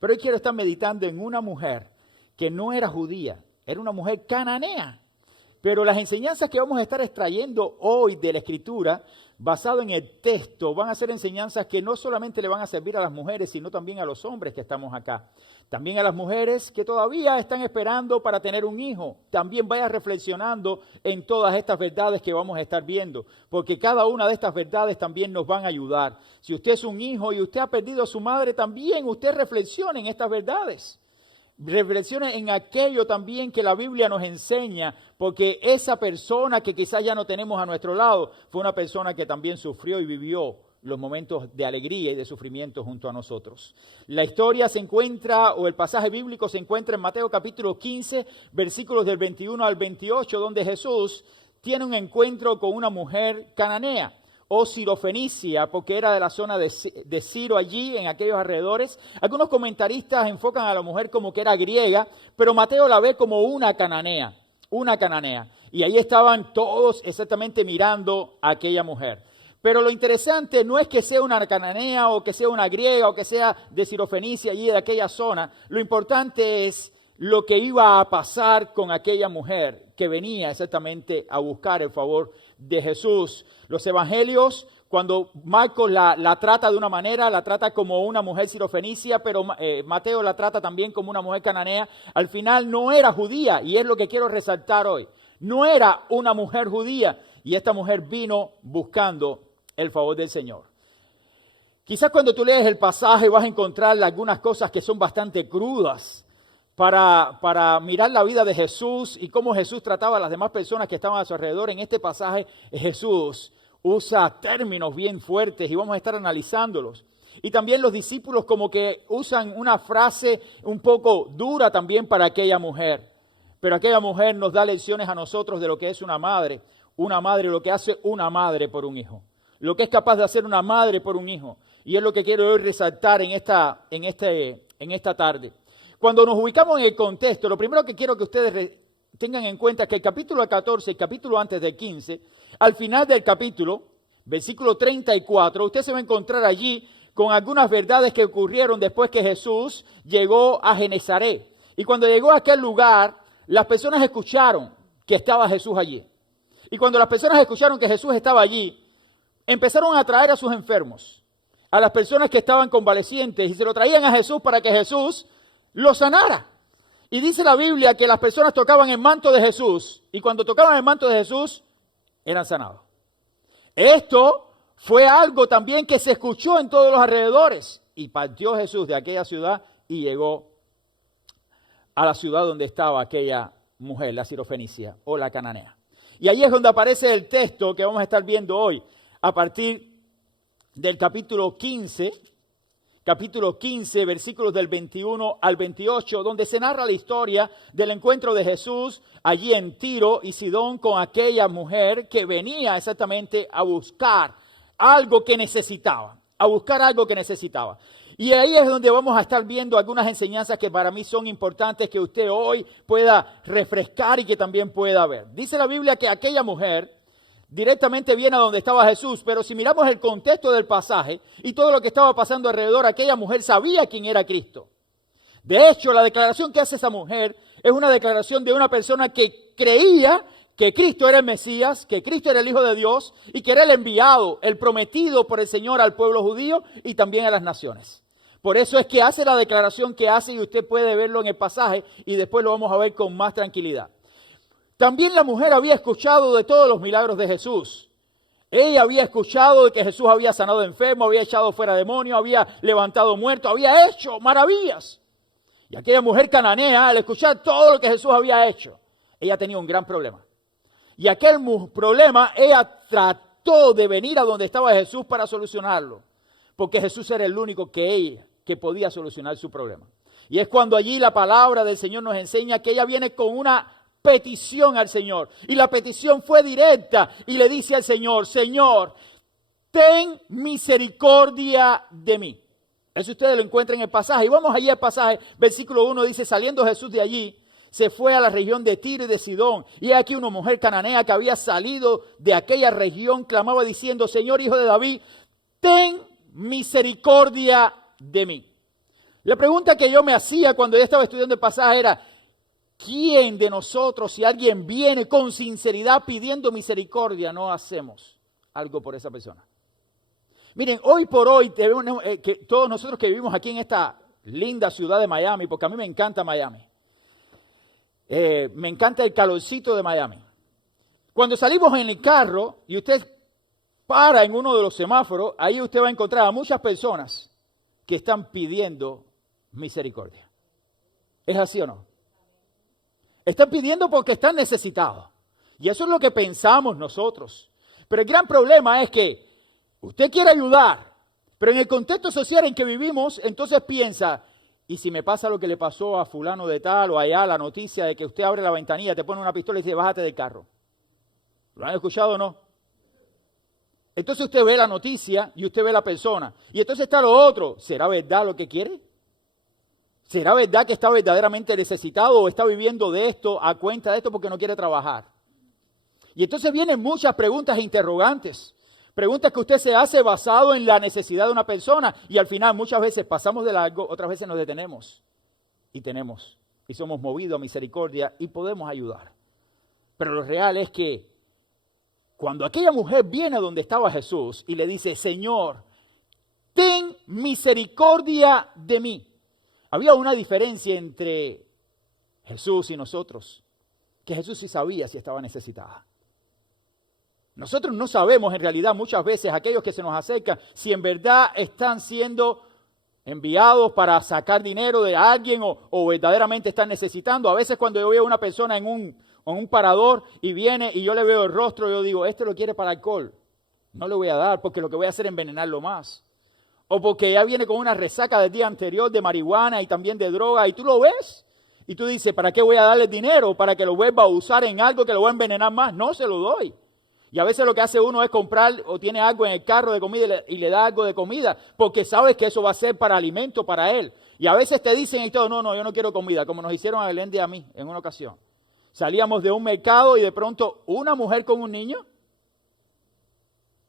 Pero hoy quiero estar meditando en una mujer que no era judía, era una mujer cananea. Pero las enseñanzas que vamos a estar extrayendo hoy de la Escritura, basado en el texto, van a ser enseñanzas que no solamente le van a servir a las mujeres, sino también a los hombres que estamos acá. También a las mujeres que todavía están esperando para tener un hijo. También vaya reflexionando en todas estas verdades que vamos a estar viendo, porque cada una de estas verdades también nos van a ayudar. Si usted es un hijo y usted ha perdido a su madre, también usted reflexione en estas verdades. Reflexione en aquello también que la Biblia nos enseña, porque esa persona que quizás ya no tenemos a nuestro lado fue una persona que también sufrió y vivió los momentos de alegría y de sufrimiento junto a nosotros. La historia se encuentra, o el pasaje bíblico se encuentra en Mateo capítulo 15, versículos del 21 al 28, donde Jesús tiene un encuentro con una mujer cananea o sirofenicia, porque era de la zona de Ciro allí, en aquellos alrededores. Algunos comentaristas enfocan a la mujer como que era griega, pero Mateo la ve como una cananea. Y ahí estaban todos exactamente mirando a aquella mujer. Pero lo interesante no es que sea una cananea o que sea una griega o que sea de Sirofenicia allí de aquella zona. Lo importante es lo que iba a pasar con aquella mujer que venía exactamente a buscar el favor de Jesús. Los evangelios, cuando Marcos la trata de una manera, la trata como una mujer sirofenicia, pero Mateo la trata también como una mujer cananea. Al final no era judía, y es lo que quiero resaltar hoy. No era una mujer judía, y esta mujer vino buscando el favor del Señor. Quizás cuando tú lees el pasaje vas a encontrar algunas cosas que son bastante crudas para mirar la vida de Jesús y cómo Jesús trataba a las demás personas que estaban a su alrededor. En este pasaje Jesús usa términos bien fuertes y vamos a estar analizándolos. Y también los discípulos como que usan una frase un poco dura también para aquella mujer. Pero aquella mujer nos da lecciones a nosotros de lo que es una madre, lo que hace una madre por un hijo. Lo que es capaz de hacer una madre por un hijo. Y es lo que quiero hoy resaltar en esta tarde. Cuando nos ubicamos en el contexto, lo primero que quiero que ustedes tengan en cuenta es que el capítulo 14, el capítulo antes del 15, al final del capítulo, versículo 34, usted se va a encontrar allí con algunas verdades que ocurrieron después que Jesús llegó a Genezaret. Y cuando llegó a aquel lugar, las personas escucharon que estaba Jesús allí. Y cuando las personas escucharon que Jesús estaba allí, empezaron a traer a sus enfermos, a las personas que estaban convalecientes, y se lo traían a Jesús para que Jesús los sanara. Y dice la Biblia que las personas tocaban el manto de Jesús, y cuando tocaban el manto de Jesús, eran sanados. Esto fue algo también que se escuchó en todos los alrededores, y partió Jesús de aquella ciudad y llegó a la ciudad donde estaba aquella mujer, la sirofenicia o la cananea. Y ahí es donde aparece el texto que vamos a estar viendo hoy, a partir del capítulo 15, versículos del 21 al 28, donde se narra la historia del encuentro de Jesús allí en Tiro y Sidón con aquella mujer que venía exactamente a buscar algo que necesitaba, Y ahí es donde vamos a estar viendo algunas enseñanzas que para mí son importantes que usted hoy pueda refrescar y que también pueda ver. Dice la Biblia que aquella mujer directamente viene a donde estaba Jesús, pero si miramos el contexto del pasaje y todo lo que estaba pasando alrededor, aquella mujer sabía quién era Cristo. De hecho, la declaración que hace esa mujer es una declaración de una persona que creía que Cristo era el Mesías, que Cristo era el Hijo de Dios y que era el enviado, el prometido por el Señor al pueblo judío y también a las naciones. Por eso es que hace la declaración que hace y usted puede verlo en el pasaje y después lo vamos a ver con más tranquilidad. También la mujer había escuchado de todos los milagros de Jesús. Ella había escuchado de que Jesús había sanado enfermos, había echado fuera demonios, había levantado muertos, había hecho maravillas. Y aquella mujer cananea, al escuchar todo lo que Jesús había hecho, ella tenía un gran problema. Y aquel problema, ella trató de venir a donde estaba Jesús para solucionarlo, porque Jesús era el único que podía solucionar su problema. Y es cuando allí la palabra del Señor nos enseña que ella viene con una petición al Señor. Y la petición fue directa y le dice al Señor: Señor, ten misericordia de mí. Eso ustedes lo encuentran en el pasaje. Y vamos allí al pasaje, versículo 1 dice: saliendo Jesús de allí, se fue a la región de Tiro y de Sidón. Y aquí una mujer cananea que había salido de aquella región clamaba diciendo: Señor, Hijo de David, ten misericordia de mí. La pregunta que yo me hacía cuando yo estaba estudiando el pasaje era, ¿quién de nosotros, si alguien viene con sinceridad pidiendo misericordia, no hacemos algo por esa persona? Miren, hoy por hoy, que todos nosotros que vivimos aquí en esta linda ciudad de Miami, porque a mí me encanta Miami, me encanta el calorcito de Miami. Cuando salimos en el carro y usted para en uno de los semáforos, ahí usted va a encontrar a muchas personas que están pidiendo misericordia. ¿Es así o no? Están pidiendo porque están necesitados. Y eso es lo que pensamos nosotros. Pero el gran problema es que usted quiere ayudar, pero en el contexto social en que vivimos, entonces piensa, ¿y si me pasa lo que le pasó a fulano de tal o allá, la noticia de que usted abre la ventanilla, te pone una pistola y dice, bájate del carro? ¿Lo han escuchado o no? Entonces usted ve la noticia y usted ve la persona. Y entonces está lo otro. ¿Será verdad lo que quiere? ¿Será verdad que está verdaderamente necesitado o está viviendo de esto a cuenta de esto porque no quiere trabajar? Y entonces vienen muchas preguntas e interrogantes. Preguntas que usted se hace basado en la necesidad de una persona y al final muchas veces pasamos de largo, otras veces nos detenemos y somos movidos a misericordia y podemos ayudar. Pero lo real es que cuando aquella mujer viene a donde estaba Jesús y le dice, Señor, ten misericordia de mí. Había una diferencia entre Jesús y nosotros, que Jesús sí sabía si estaba necesitada. Nosotros no sabemos en realidad muchas veces, aquellos que se nos acercan, si en verdad están siendo enviados para sacar dinero de alguien o verdaderamente están necesitando. A veces cuando yo veo a una persona en un parador y viene y yo le veo el rostro, yo digo, este lo quiere para alcohol. No le voy a dar porque lo que voy a hacer es envenenarlo más. O porque ya viene con una resaca del día anterior de marihuana y también de droga y tú lo ves. Y tú dices, ¿para qué voy a darle dinero? ¿Para que lo vuelva a usar en algo que lo voy a envenenar más? No, se lo doy. Y a veces lo que hace uno es comprar o tiene algo en el carro de comida y le da algo de comida porque sabes que eso va a ser para alimento para él. Y a veces te dicen y todo, no, yo no quiero comida, como nos hicieron a Belén y a mí en una ocasión. Salíamos de un mercado y de pronto una mujer con un niño,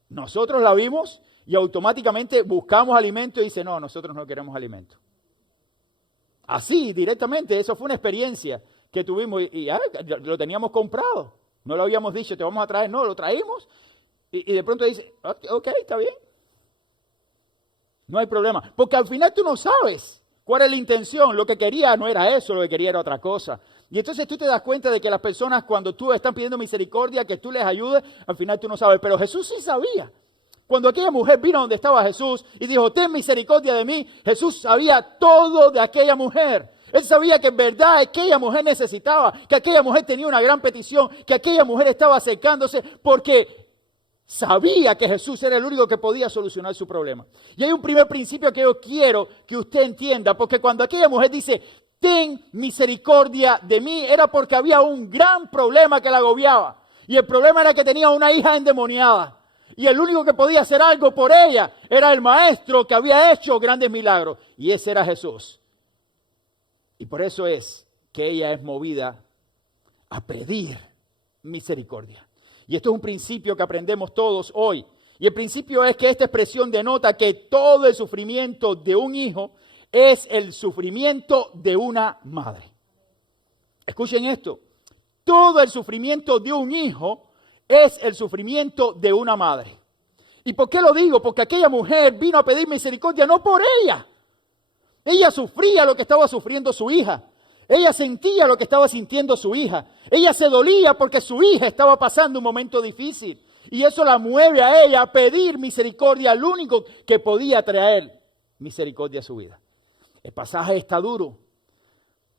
nosotros la vimos y automáticamente buscamos alimento y dice, no, nosotros no queremos alimento. Así, directamente, eso fue una experiencia que tuvimos y ya lo teníamos comprado. No lo habíamos dicho, te vamos a traer, no, lo traímos y de pronto dice, ok, está bien. No hay problema, porque al final tú no sabes cuál es la intención, lo que quería no era eso, lo que quería era otra cosa. Y entonces tú te das cuenta de que las personas cuando tú están pidiendo misericordia, que tú les ayudes, al final tú no sabes, pero Jesús sí sabía. Cuando aquella mujer vino donde estaba Jesús y dijo, ten misericordia de mí, Jesús sabía todo de aquella mujer. Él sabía que en verdad aquella mujer necesitaba, que aquella mujer tenía una gran petición, que aquella mujer estaba acercándose porque sabía que Jesús era el único que podía solucionar su problema. Y hay un primer principio que yo quiero que usted entienda, porque cuando aquella mujer dice, ten misericordia de mí, era porque había un gran problema que la agobiaba. Y el problema era que tenía una hija endemoniada. Y el único que podía hacer algo por ella era el maestro que había hecho grandes milagros. Y ese era Jesús. Y por eso es que ella es movida a pedir misericordia. Y esto es un principio que aprendemos todos hoy. Y el principio es que esta expresión denota que todo el sufrimiento de un hijo es el sufrimiento de una madre. Escuchen esto. Todo el sufrimiento de un hijo es el sufrimiento de una madre. ¿Y por qué lo digo? Porque aquella mujer vino a pedir misericordia no por ella. Ella sufría lo que estaba sufriendo su hija. Ella sentía lo que estaba sintiendo su hija. Ella se dolía porque su hija estaba pasando un momento difícil. Y eso la mueve a ella a pedir misericordia al único que podía traer misericordia a su vida. El pasaje está duro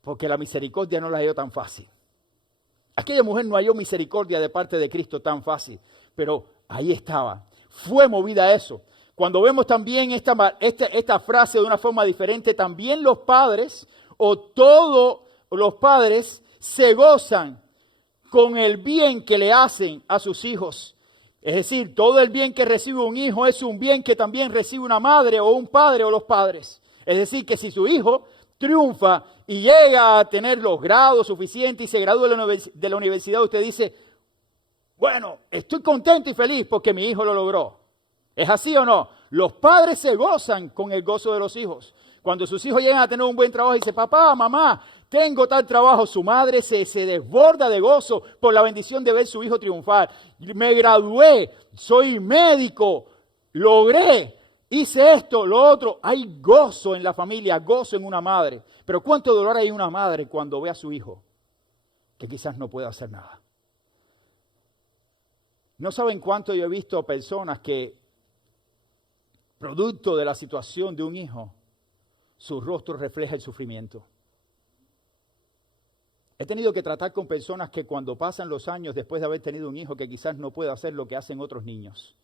porque la misericordia no la halló tan fácil. Aquella mujer no halló misericordia de parte de Cristo tan fácil, pero ahí estaba. Fue movida a eso. Cuando vemos también esta frase de una forma diferente, también los padres o todos los padres se gozan con el bien que le hacen a sus hijos. Es decir, todo el bien que recibe un hijo es un bien que también recibe una madre o un padre o los padres. Es decir, que si su hijo triunfa y llega a tener los grados suficientes y se gradúa de la universidad, usted dice, bueno, estoy contento y feliz porque mi hijo lo logró. ¿Es así o no? Los padres se gozan con el gozo de los hijos. Cuando sus hijos llegan a tener un buen trabajo, dice, papá, mamá, tengo tal trabajo. Su madre se desborda de gozo por la bendición de ver a su hijo triunfar. Me gradué, soy médico, logré, hice esto, lo otro. Hay gozo en la familia, gozo en una madre. Pero cuánto dolor hay en una madre cuando ve a su hijo que quizás no puede hacer nada. No saben cuánto yo he visto personas que, producto de la situación de un hijo, su rostro refleja el sufrimiento. He tenido que tratar con personas que cuando pasan los años después de haber tenido un hijo que quizás no puede hacer lo que hacen otros niños,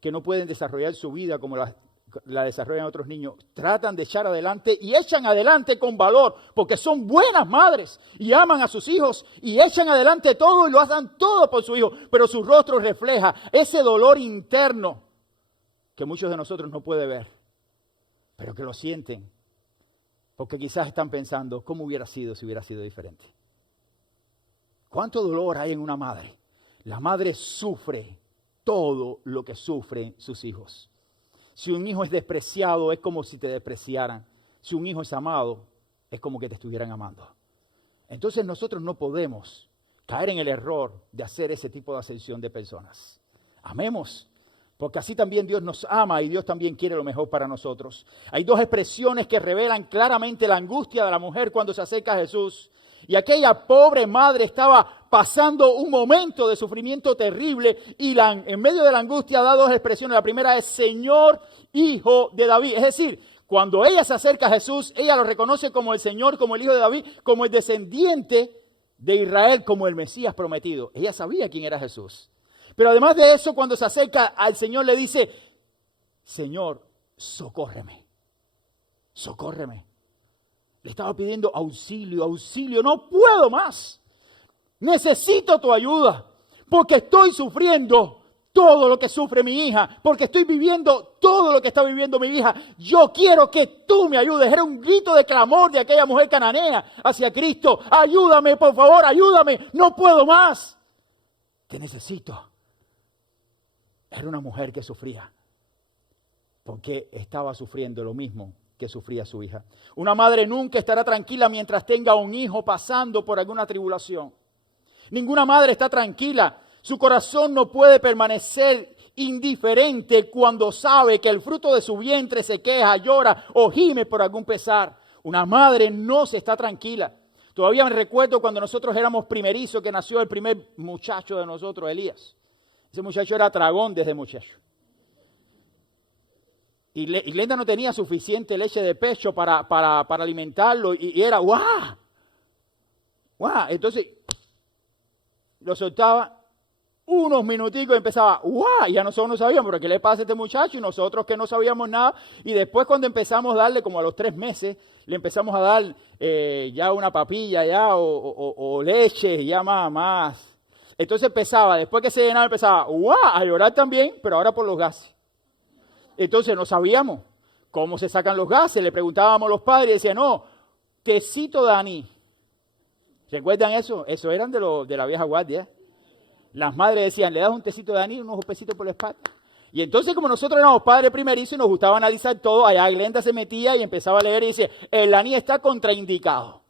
que no pueden desarrollar su vida como la desarrollan otros niños, tratan de echar adelante y echan adelante con valor, porque son buenas madres y aman a sus hijos y echan adelante todo y lo hacen todo por su hijo, pero su rostro refleja ese dolor interno que muchos de nosotros no pueden ver, pero que lo sienten, porque quizás están pensando, ¿cómo hubiera sido si hubiera sido diferente? ¿Cuánto dolor hay en una madre? La madre sufre todo lo que sufren sus hijos. Si un hijo es despreciado, es como si te despreciaran. Si un hijo es amado, es como que te estuvieran amando. Entonces nosotros no podemos caer en el error de hacer ese tipo de acepción de personas. Amemos, porque así también Dios nos ama y Dios también quiere lo mejor para nosotros. Hay dos expresiones que revelan claramente la angustia de la mujer cuando se acerca a Jesús. Y aquella pobre madre estaba pasando un momento de sufrimiento terrible y en medio de la angustia da dos expresiones. La primera es Señor, Hijo de David. Es decir, cuando ella se acerca a Jesús, ella lo reconoce como el Señor, como el Hijo de David, como el descendiente de Israel, como el Mesías prometido. Ella sabía quién era Jesús. Pero además de eso, cuando se acerca al Señor, le dice, Señor, socórreme, socórreme. Le estaba pidiendo auxilio, auxilio, no puedo más. Necesito tu ayuda, porque estoy sufriendo todo lo que sufre mi hija, porque estoy viviendo todo lo que está viviendo mi hija. Yo quiero que tú me ayudes. Era un grito de clamor de aquella mujer cananea hacia Cristo. Ayúdame, por favor, ayúdame, no puedo más. Te necesito. Era una mujer que sufría, porque estaba sufriendo lo mismo que sufría su hija. Una madre nunca estará tranquila mientras tenga un hijo pasando por alguna tribulación. Ninguna madre está tranquila. Su corazón no puede permanecer indiferente cuando sabe que el fruto de su vientre se queja, llora o gime por algún pesar. Una madre no se está tranquila. Todavía me recuerdo cuando nosotros éramos primerizos, que nació el primer muchacho de nosotros, Elías. Ese muchacho era tragón desde muchacho. Y Glenda no tenía suficiente leche de pecho para alimentarlo y era ¡guau! ¡Guau! Entonces lo soltaba unos minuticos y empezaba ¡guau! Y ya nosotros no sabíamos, pero ¿qué le pasa a este muchacho? Y nosotros que no sabíamos nada. Y después cuando empezamos a darle, como a los 3 meses, le empezamos a dar ya una papilla ya o leche ya más. Entonces empezaba, después que se llenaba, empezaba ¡guau! A llorar también, pero ahora por los gases. Entonces no sabíamos cómo se sacan los gases. Le preguntábamos a los padres y decían, no, tecito de anís. ¿Recuerdan eso? Eso eran de la vieja guardia. Las madres decían, le das un tecito de anís, unos pesitos por la espalda. Y entonces como nosotros éramos padres primerizos y nos gustaba analizar todo, allá Glenda se metía y empezaba a leer y decía, el anís está contraindicado.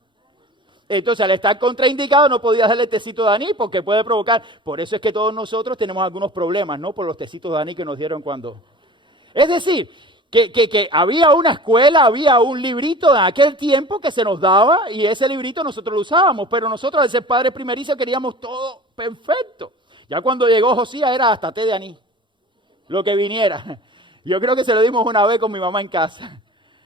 Entonces al estar contraindicado no podías darle tecito de anís porque puede provocar. Por eso es que todos nosotros tenemos algunos problemas, ¿no? Por los tecitos de anís que nos dieron cuando... Es decir, que había una escuela, había un librito en aquel tiempo que se nos daba y ese librito nosotros lo usábamos, pero nosotros al ser padres primerizos queríamos todo perfecto. Ya cuando llegó Josías era hasta té de anís, lo que viniera. Yo creo que se lo dimos una vez con mi mamá en casa,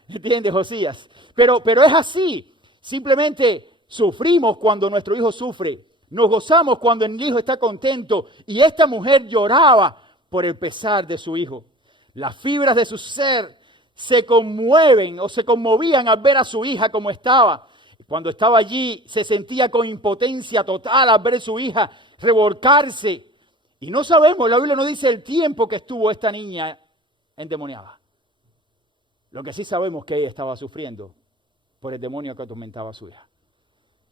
¿entiendes, Josías? Pero es así, simplemente sufrimos cuando nuestro hijo sufre, nos gozamos cuando el hijo está contento y esta mujer lloraba por el pesar de su hijo. Las fibras de su ser se conmueven o se conmovían al ver a su hija como estaba. Cuando estaba allí se sentía con impotencia total al ver a su hija revolcarse. Y no sabemos, la Biblia no dice el tiempo que estuvo esta niña endemoniada. Lo que sí sabemos es que ella estaba sufriendo por el demonio que atormentaba a su hija.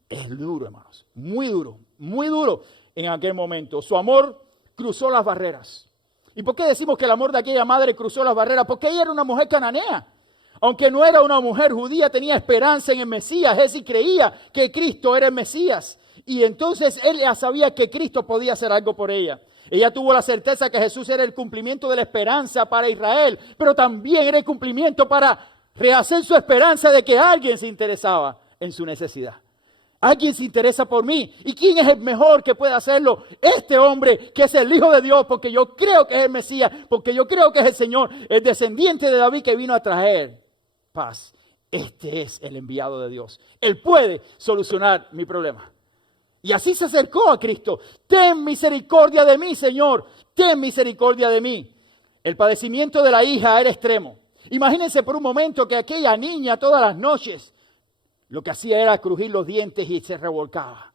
Es duro, hermanos, muy duro en aquel momento. Su amor cruzó las barreras. ¿Y por qué decimos que el amor de aquella madre cruzó las barreras? Porque ella era una mujer cananea. Aunque no era una mujer judía, tenía esperanza en el Mesías. Jesús creía que Cristo era el Mesías. Y entonces él ya sabía que Cristo podía hacer algo por ella. Ella tuvo la certeza que Jesús era el cumplimiento de la esperanza para Israel, pero también era el cumplimiento para rehacer su esperanza de que alguien se interesaba en su necesidad. Alguien se interesa por mí. ¿Y quién es el mejor que puede hacerlo? Este hombre que es el Hijo de Dios, porque yo creo que es el Mesías, porque yo creo que es el Señor, el descendiente de David que vino a traer paz. Este es el enviado de Dios. Él puede solucionar mi problema. Y así se acercó a Cristo. Ten misericordia de mí, Señor. Ten misericordia de mí. El padecimiento de la hija era extremo. Imagínense por un momento que aquella niña todas las noches lo que hacía era crujir los dientes y se revolcaba.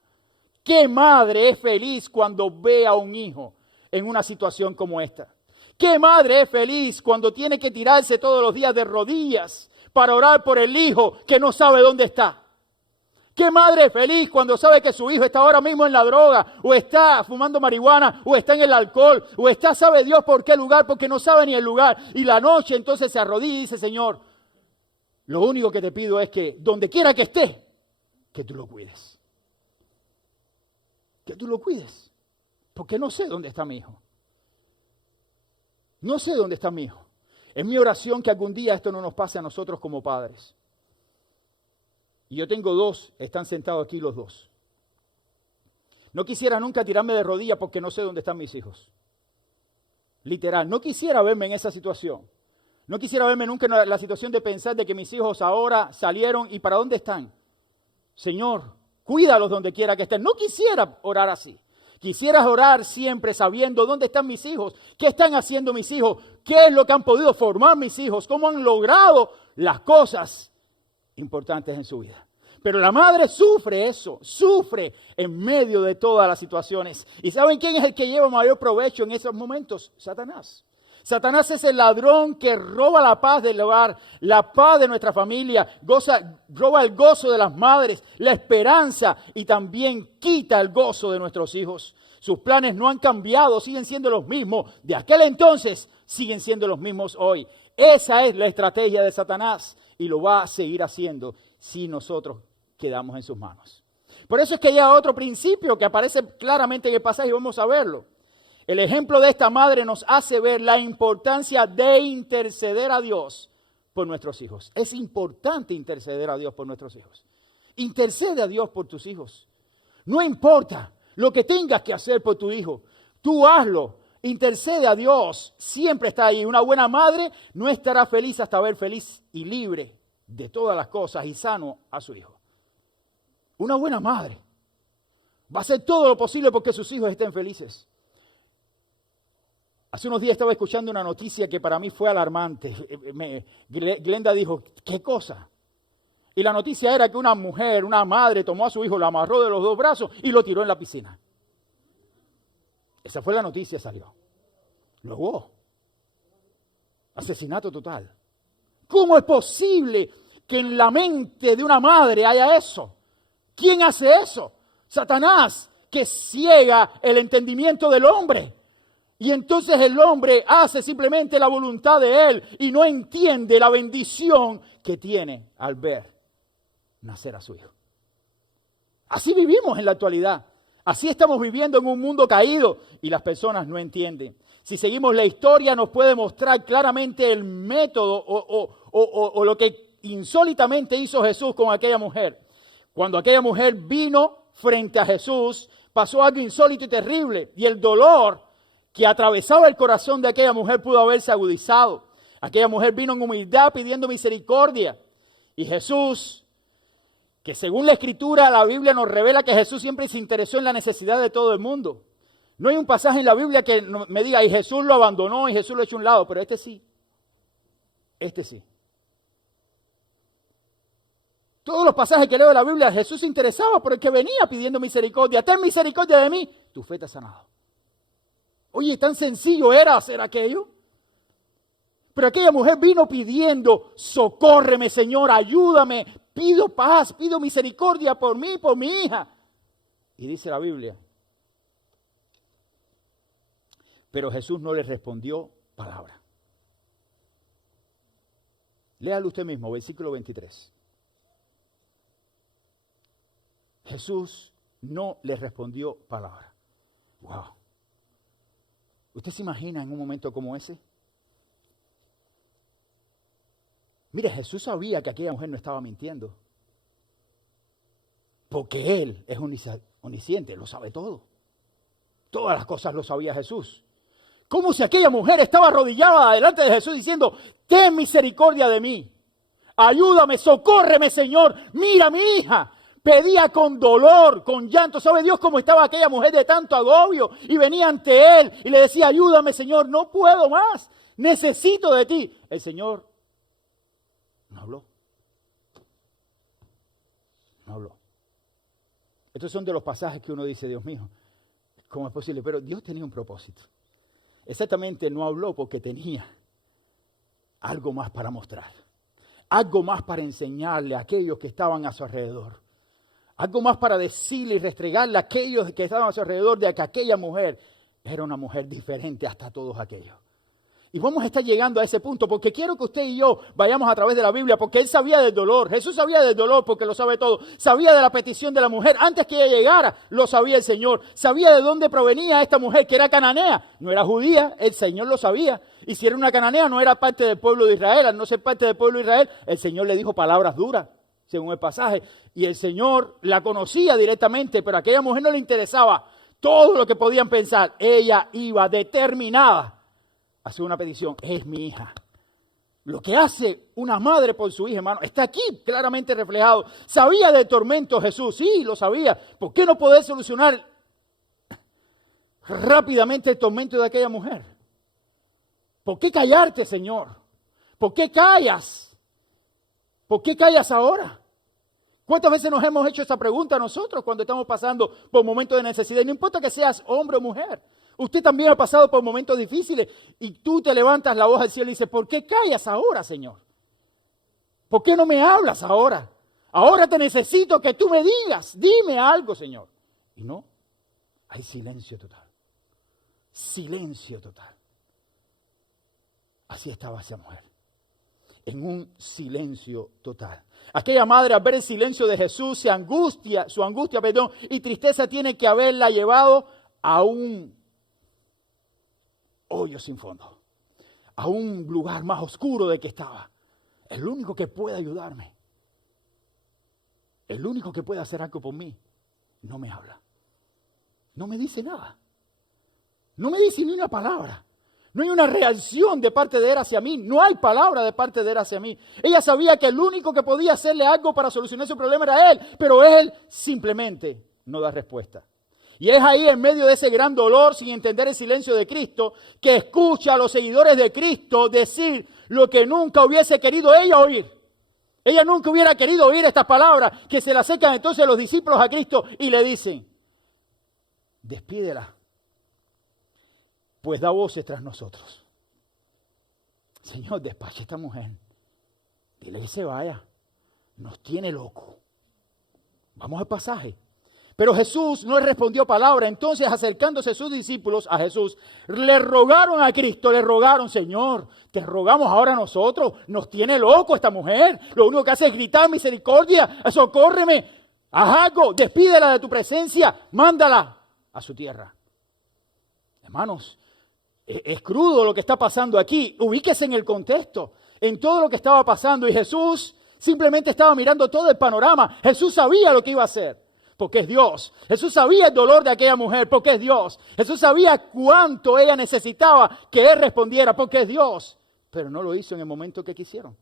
¿Qué madre es feliz cuando ve a un hijo en una situación como esta? ¿Qué madre es feliz cuando tiene que tirarse todos los días de rodillas para orar por el hijo que no sabe dónde está? ¿Qué madre es feliz cuando sabe que su hijo está ahora mismo en la droga, o está fumando marihuana, o está en el alcohol, o está, sabe Dios por qué lugar, porque no sabe ni el lugar? Y la noche entonces se arrodilla y dice, Señor, lo único que te pido es que donde quiera que esté, que tú lo cuides. Que tú lo cuides. Porque no sé dónde está mi hijo. No sé dónde está mi hijo. Es mi oración que algún día esto no nos pase a nosotros como padres. Y yo tengo dos, están sentados aquí los dos. No quisiera nunca tirarme de rodillas porque no sé dónde están mis hijos. Literal, no quisiera verme en esa situación. No quisiera verme nunca en la situación de pensar de que mis hijos ahora salieron y ¿para dónde están? Señor, cuídalos donde quiera que estén. No quisiera orar así. Quisiera orar siempre sabiendo dónde están mis hijos, qué están haciendo mis hijos, qué es lo que han podido formar mis hijos, cómo han logrado las cosas importantes en su vida. Pero la madre sufre eso, sufre en medio de todas las situaciones. ¿Y saben quién es el que lleva mayor provecho en esos momentos? Satanás. Satanás es el ladrón que roba la paz del hogar, la paz de nuestra familia, roba el gozo de las madres, la esperanza y también quita el gozo de nuestros hijos. Sus planes no han cambiado, siguen siendo los mismos. De aquel entonces siguen siendo los mismos hoy. Esa es la estrategia de Satanás y lo va a seguir haciendo si nosotros quedamos en sus manos. Por eso es que hay otro principio que aparece claramente en el pasaje y vamos a verlo. El ejemplo de esta madre nos hace ver la importancia de interceder a Dios por nuestros hijos. Es importante interceder a Dios por nuestros hijos. Intercede a Dios por tus hijos. No importa lo que tengas que hacer por tu hijo, tú hazlo. Intercede a Dios, siempre está ahí. Una buena madre no estará feliz hasta ver feliz y libre de todas las cosas y sano a su hijo. Una buena madre va a hacer todo lo posible porque sus hijos estén felices. Hace unos días estaba escuchando una noticia que para mí fue alarmante. Glenda dijo, ¿qué cosa? Y la noticia era que una mujer, una madre, tomó a su hijo, lo amarró de los dos brazos y lo tiró en la piscina. Esa fue la noticia, salió. Luego, asesinato total. ¿Cómo es posible que en la mente de una madre haya eso? ¿Quién hace eso? Satanás, que ciega el entendimiento del hombre. Y entonces el hombre hace simplemente la voluntad de él y no entiende la bendición que tiene al ver nacer a su hijo. Así vivimos en la actualidad. Así estamos viviendo en un mundo caído y las personas no entienden. Si seguimos la historia nos puede mostrar claramente el método o lo que insólitamente hizo Jesús con aquella mujer. Cuando aquella mujer vino frente a Jesús, pasó algo insólito y terrible y el dolor que atravesaba el corazón de aquella mujer pudo haberse agudizado. Aquella mujer vino en humildad pidiendo misericordia. Y Jesús, que según la Escritura, la Biblia nos revela que Jesús siempre se interesó en la necesidad de todo el mundo. No hay un pasaje en la Biblia que me diga, y Jesús lo abandonó y Jesús lo echó a un lado, pero este sí. Este sí. Todos los pasajes que leo de la Biblia, Jesús se interesaba por el que venía pidiendo misericordia. Ten misericordia de mí, tu fe te ha sanado. Oye, tan sencillo era hacer aquello. Pero aquella mujer vino pidiendo, socórreme, Señor, ayúdame, pido paz, pido misericordia por mí, por mi hija. Y dice la Biblia, pero Jesús no le respondió palabra. Léalo usted mismo, versículo 23. Jesús no le respondió palabra. Wow. ¿Usted se imagina en un momento como ese? Mire, Jesús sabía que aquella mujer no estaba mintiendo. Porque Él es omnisciente, lo sabe todo. Todas las cosas lo sabía Jesús. Como si aquella mujer estaba arrodillada delante de Jesús diciendo, ten misericordia de mí. Ayúdame, socórreme, Señor. Mira a mi hija. Pedía con dolor, con llanto. ¿Sabe Dios cómo estaba aquella mujer de tanto agobio? Y venía ante Él y le decía, ayúdame, Señor, no puedo más. Necesito de ti. El Señor no habló. No habló. Estos son de los pasajes que uno dice, Dios mío, ¿cómo es posible? Pero Dios tenía un propósito. Exactamente, no habló porque tenía algo más para mostrar. Algo más para enseñarle a aquellos que estaban a su alrededor. Algo más para decirle y restregarle a aquellos que estaban a su alrededor de que aquella mujer era una mujer diferente hasta todos aquellos. Y vamos a estar llegando a ese punto porque quiero que usted y yo vayamos a través de la Biblia porque Él sabía del dolor. Jesús sabía del dolor porque lo sabe todo. Sabía de la petición de la mujer. Antes que ella llegara, lo sabía el Señor. Sabía de dónde provenía esta mujer, que era cananea. No era judía, el Señor lo sabía. Y si era una cananea, no era parte del pueblo de Israel. Al no ser parte del pueblo de Israel, el Señor le dijo palabras duras, según el pasaje. Y el Señor la conocía directamente, pero a aquella mujer no le interesaba todo lo que podían pensar. Ella iba determinada hace una petición, es mi hija. Lo que hace una madre por su hija, hermano, está aquí claramente reflejado. ¿Sabía del tormento Jesús? Sí, lo sabía. ¿Por qué no poder solucionar rápidamente el tormento de aquella mujer? ¿Por qué callarte, Señor? ¿Por qué callas? ¿Por qué callas ahora? ¿Cuántas veces nos hemos hecho esta pregunta nosotros cuando estamos pasando por momentos de necesidad? Y no importa que seas hombre o mujer. Usted también ha pasado por momentos difíciles y tú te levantas la voz al cielo y dices, ¿por qué callas ahora, Señor? ¿Por qué no me hablas ahora? Ahora te necesito que tú me digas, dime algo, Señor. Y no, hay silencio total. Silencio total. Así estaba esa mujer, en un silencio total. Aquella madre, al ver el silencio de Jesús, su angustia y tristeza tiene que haberla llevado a un hoyo sin fondo, a un lugar más oscuro de que estaba. El único que puede ayudarme, el único que puede hacer algo por mí, no me habla. No me dice nada. No me dice ni una palabra. No hay una reacción de parte de Él hacia mí. No hay palabra de parte de Él hacia mí. Ella sabía que el único que podía hacerle algo para solucionar su problema era Él, pero Él simplemente no da respuesta. Y es ahí, en medio de ese gran dolor, sin entender el silencio de Cristo, que escucha a los seguidores de Cristo decir lo que nunca hubiese querido ella oír. Ella nunca hubiera querido oír estas palabras, que se le acercan entonces los discípulos a Cristo y le dicen, despídela, pues da voces tras nosotros. Señor, despache a esta mujer. Dile que se vaya. Nos tiene loco. Vamos al pasaje. Pero Jesús no le respondió palabra. Entonces, acercándose sus discípulos a Jesús, le rogaron a Cristo, le rogaron, Señor, te rogamos ahora a nosotros. Nos tiene loco esta mujer. Lo único que hace es gritar misericordia, socórreme, haz algo, despídela de tu presencia, mándala a su tierra. Hermanos, es crudo lo que está pasando aquí. Ubíquese en el contexto, en todo lo que estaba pasando. Y Jesús simplemente estaba mirando todo el panorama. Jesús sabía lo que iba a hacer, porque es Dios. Jesús sabía el dolor de aquella mujer, porque es Dios. Jesús sabía cuánto ella necesitaba que Él respondiera, porque es Dios. Pero no lo hizo en el momento que quisieron.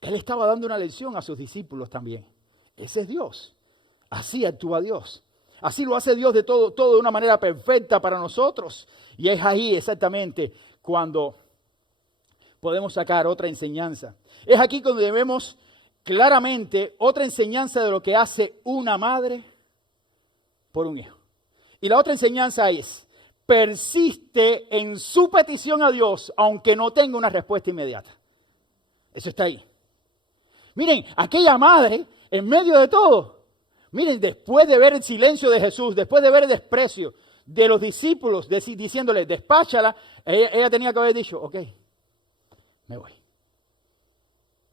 Él estaba dando una lección a sus discípulos también. Ese es Dios. Así actúa Dios. Así lo hace Dios de todo de una manera perfecta para nosotros. Y es ahí exactamente cuando podemos sacar otra enseñanza. Es aquí donde vemos claramente otra enseñanza de lo que hace una madre por un hijo. Y la otra enseñanza es, persiste en su petición a Dios, aunque no tenga una respuesta inmediata. Eso está ahí. Miren, aquella madre, en medio de todo, miren, después de ver el silencio de Jesús, después de ver el desprecio de los discípulos, diciéndole, despáchala, ella tenía que haber dicho, ok, me voy.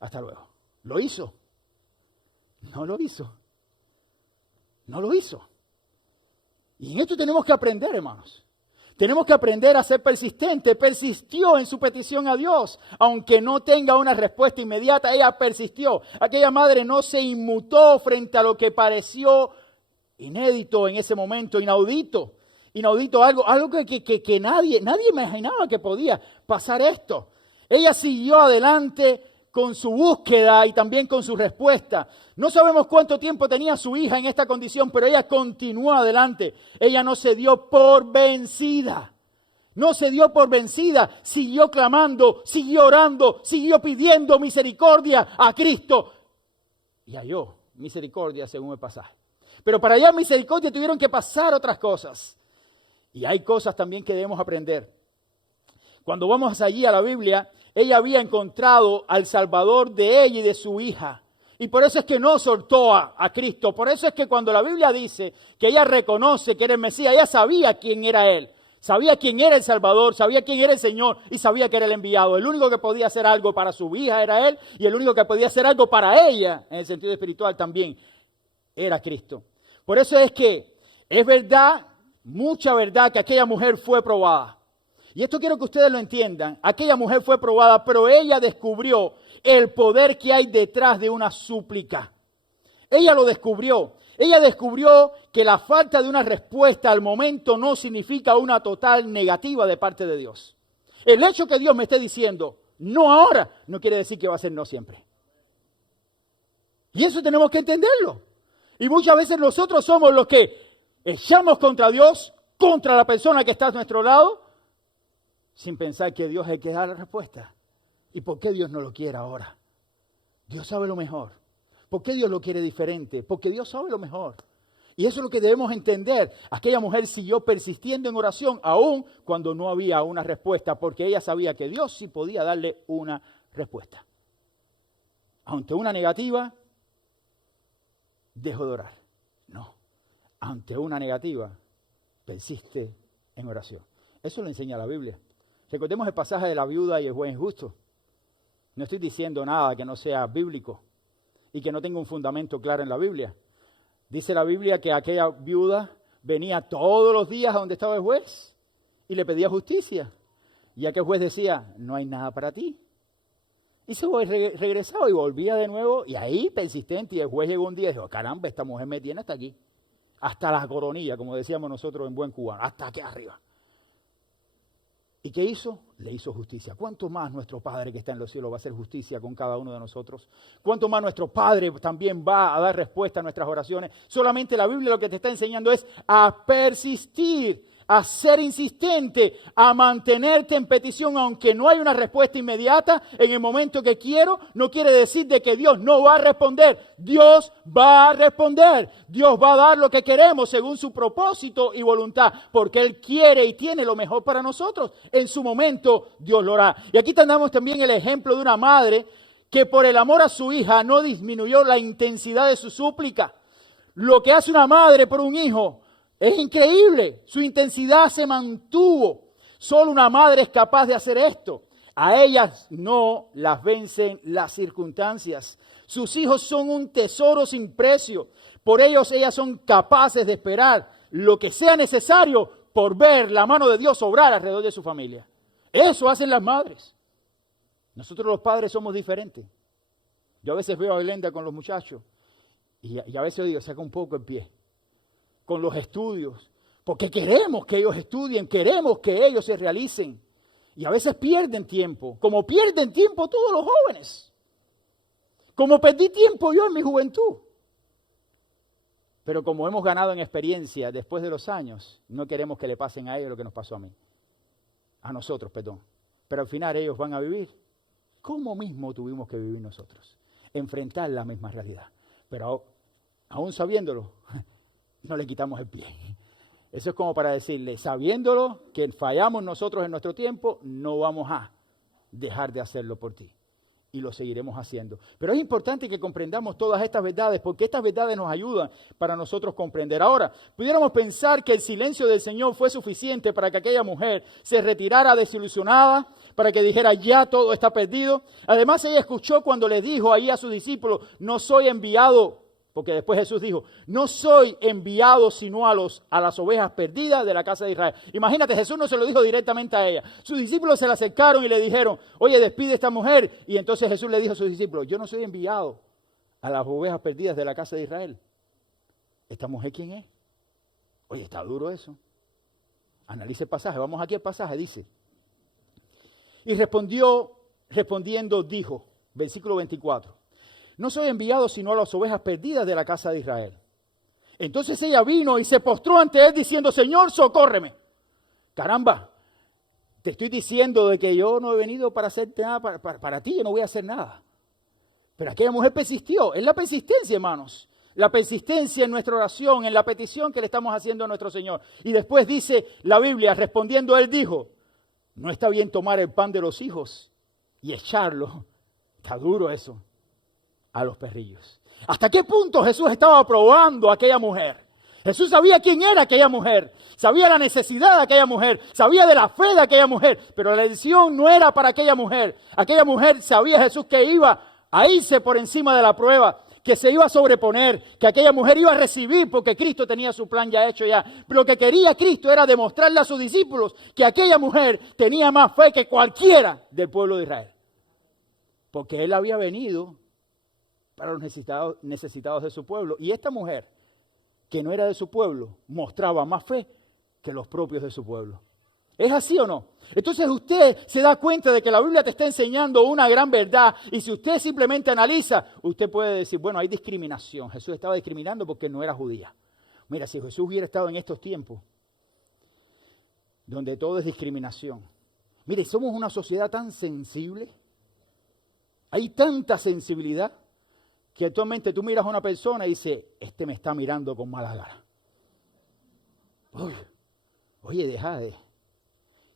Hasta luego. ¿Lo hizo? No lo hizo. No lo hizo. Y en esto tenemos que aprender, hermanos. Tenemos que aprender a ser persistente. Persistió en su petición a Dios. Aunque no tenga una respuesta inmediata, ella persistió. Aquella madre no se inmutó frente a lo que pareció inédito en ese momento, inaudito. Inaudito, algo que nadie imaginaba que podía pasar esto. Ella siguió adelante con su búsqueda y también con su respuesta. No sabemos cuánto tiempo tenía su hija en esta condición, pero ella continuó adelante. Ella no se dio por vencida. No se dio por vencida. Siguió clamando, siguió orando, siguió pidiendo misericordia a Cristo. Y halló misericordia según el pasaje. Pero para hallar misericordia tuvieron que pasar otras cosas. Y hay cosas también que debemos aprender. Cuando vamos allí a la Biblia, ella había encontrado al Salvador de ella y de su hija. Y por eso es que no soltó a Cristo. Por eso es que cuando la Biblia dice que ella reconoce que era el Mesías, ella sabía quién era Él. Sabía quién era el Salvador, sabía quién era el Señor y sabía que era el enviado. El único que podía hacer algo para su hija era Él y el único que podía hacer algo para ella, en el sentido espiritual también, era Cristo. Por eso es que es verdad, mucha verdad, que aquella mujer fue probada. Y esto quiero que ustedes lo entiendan. Aquella mujer fue probada, pero ella descubrió el poder que hay detrás de una súplica. Ella lo descubrió. Ella descubrió que la falta de una respuesta al momento no significa una total negativa de parte de Dios. El hecho que Dios me esté diciendo no ahora no quiere decir que va a ser no siempre. Y eso tenemos que entenderlo. Y muchas veces nosotros somos los que echamos contra Dios, contra la persona que está a nuestro lado, sin pensar que Dios es el que da la respuesta. ¿Y por qué Dios no lo quiere ahora? Dios sabe lo mejor. ¿Por qué Dios lo quiere diferente? Porque Dios sabe lo mejor. Y eso es lo que debemos entender. Aquella mujer siguió persistiendo en oración aún cuando no había una respuesta, porque ella sabía que Dios sí podía darle una respuesta. Ante una negativa, dejó de orar. No. Ante una negativa, persiste en oración. Eso lo enseña la Biblia. Recordemos el pasaje de la viuda y el buen justo. No estoy diciendo nada que no sea bíblico y que no tenga un fundamento claro en la Biblia. Dice la Biblia que aquella viuda venía todos los días a donde estaba el juez y le pedía justicia. Y aquel juez decía, no hay nada para ti. Y se regresaba y volvía de nuevo y ahí persistente. Y el juez llegó un día y dijo, caramba, esta mujer me tiene hasta aquí. Hasta la coronilla, como decíamos nosotros en buen cubano, hasta aquí arriba. ¿Y qué hizo? Le hizo justicia. ¿Cuánto más nuestro Padre que está en los cielos va a hacer justicia con cada uno de nosotros? ¿Cuánto más nuestro Padre también va a dar respuesta a nuestras oraciones? Solamente la Biblia lo que te está enseñando es a persistir, a ser insistente, a mantenerte en petición, aunque no hay una respuesta inmediata en el momento que quiero, no quiere decir de que Dios no va a responder. Dios va a responder. Dios va a dar lo que queremos según su propósito y voluntad, porque Él quiere y tiene lo mejor para nosotros. En su momento Dios lo hará. Y aquí tenemos también el ejemplo de una madre que por el amor a su hija no disminuyó la intensidad de su súplica. Lo que hace una madre por un hijo es increíble, su intensidad se mantuvo. Solo una madre es capaz de hacer esto. A ellas no las vencen las circunstancias. Sus hijos son un tesoro sin precio. Por ellos ellas son capaces de esperar lo que sea necesario por ver la mano de Dios obrar alrededor de su familia. Eso hacen las madres. Nosotros los padres somos diferentes. Yo a veces veo a Glenda con los muchachos y a veces digo, saca un poco el pie. Con los estudios, porque queremos que ellos estudien, queremos que ellos se realicen. Y a veces pierden tiempo, como pierden tiempo todos los jóvenes. Como perdí tiempo yo en mi juventud. Pero como hemos ganado en experiencia después de los años, no queremos que le pasen a ellos lo que nos pasó a mí. A nosotros, perdón. Pero al final ellos van a vivir como mismo tuvimos que vivir nosotros. Enfrentar la misma realidad. Pero aún sabiéndolo, no le quitamos el pie. Eso es como para decirle, sabiéndolo que fallamos nosotros en nuestro tiempo, no vamos a dejar de hacerlo por ti. y lo seguiremos haciendo. Pero es importante que comprendamos todas estas verdades, porque estas verdades nos ayudan para nosotros comprender. Ahora, pudiéramos pensar que el silencio del Señor fue suficiente para que aquella mujer se retirara desilusionada, para que dijera, ya todo está perdido. Además, ella escuchó cuando le dijo ahí a sus discípulos, no soy enviado, porque después Jesús dijo, no soy enviado sino a las ovejas perdidas de la casa de Israel. Imagínate, Jesús no se lo dijo directamente a ella. Sus discípulos se le acercaron y le dijeron, oye, despide a esta mujer. Y entonces Jesús le dijo a sus discípulos, yo no soy enviado a las ovejas perdidas de la casa de Israel. ¿Esta mujer quién es? Oye, está duro eso. Analice el pasaje, vamos aquí al pasaje, dice. Y respondiendo dijo, versículo 24. No soy enviado sino a las ovejas perdidas de la casa de Israel. Entonces ella vino y se postró ante él diciendo, Señor, socórreme. Caramba, te estoy diciendo de que yo no he venido para hacer nada para ti, yo no voy a hacer nada. Pero aquella mujer persistió. Es la persistencia, hermanos. La persistencia en nuestra oración, en la petición que le estamos haciendo a nuestro Señor. Y después dice la Biblia, respondiendo él dijo, no está bien tomar el pan de los hijos y echarlo. Está duro eso. A los perrillos. ¿Hasta qué punto Jesús estaba probando a aquella mujer? Jesús sabía quién era aquella mujer, sabía la necesidad de aquella mujer, sabía de la fe de aquella mujer, pero la elección no era para aquella mujer. Aquella mujer sabía Jesús que iba a irse por encima de la prueba, que se iba a sobreponer, que aquella mujer iba a recibir porque Cristo tenía su plan ya hecho ya. Pero lo que quería Cristo era demostrarle a sus discípulos que aquella mujer tenía más fe que cualquiera del pueblo de Israel. Porque Él había venido para los necesitados de su pueblo. Y esta mujer, que no era de su pueblo, mostraba más fe que los propios de su pueblo. ¿Es así o no? Entonces usted se da cuenta de que la Biblia te está enseñando una gran verdad. Y si usted simplemente analiza, usted puede decir, bueno, hay discriminación. Jesús estaba discriminando porque no era judía. Mira, si Jesús hubiera estado en estos tiempos, donde todo es discriminación. Mire, somos una sociedad tan sensible. Hay tanta sensibilidad que actualmente tú miras a una persona y dices, este me está mirando con mala gana. Oye, deja de...